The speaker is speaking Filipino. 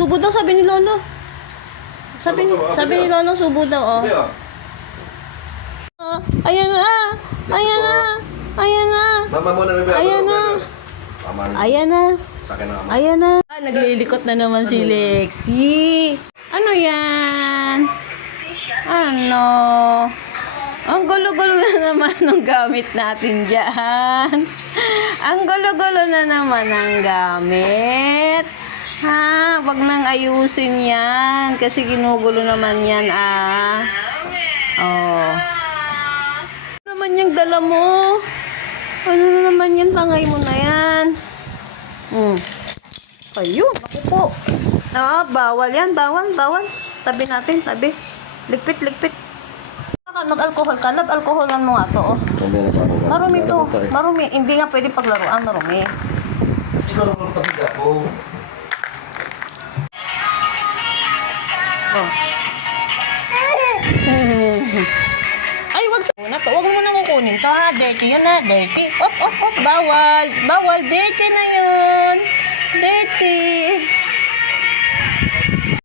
subo daw, sabi ni Lolo. Sabi ni Lolo, subo daw, oh. Ayan na. Ayan na. Ayan na. Mama mo na nabi. Ayan na. Ayan na. Sakin na kama. Ayan na. Naglilikot na naman si Lexi. Ano yan? Ano? Ang gulo-gulo na naman ng gamit natin dyan. Ang gulo-gulo na naman ng gamit. Ha, wag nang ayusin yan. Kasi ginugulo naman yan, ah. Oh. Ano naman yung dala mo? Ano na naman yan? Tangay mo na yan. Ayun, naku po. Ah, bawal yan. Bawal. Tabi natin, tabi. Ligpit. Mag-alcohol ka. Alcoholan mo nga to, oh. Marumi to. Marumi. Hindi nga pwede paglaruan. Marumi. Ikaw na pala tabi ako. Oh. Ay, wag sa na to. Wag mo na kukunin to, ha. Dirty yun, ha. Dirty. Op. Bawal. Dirty na yun. Dirty.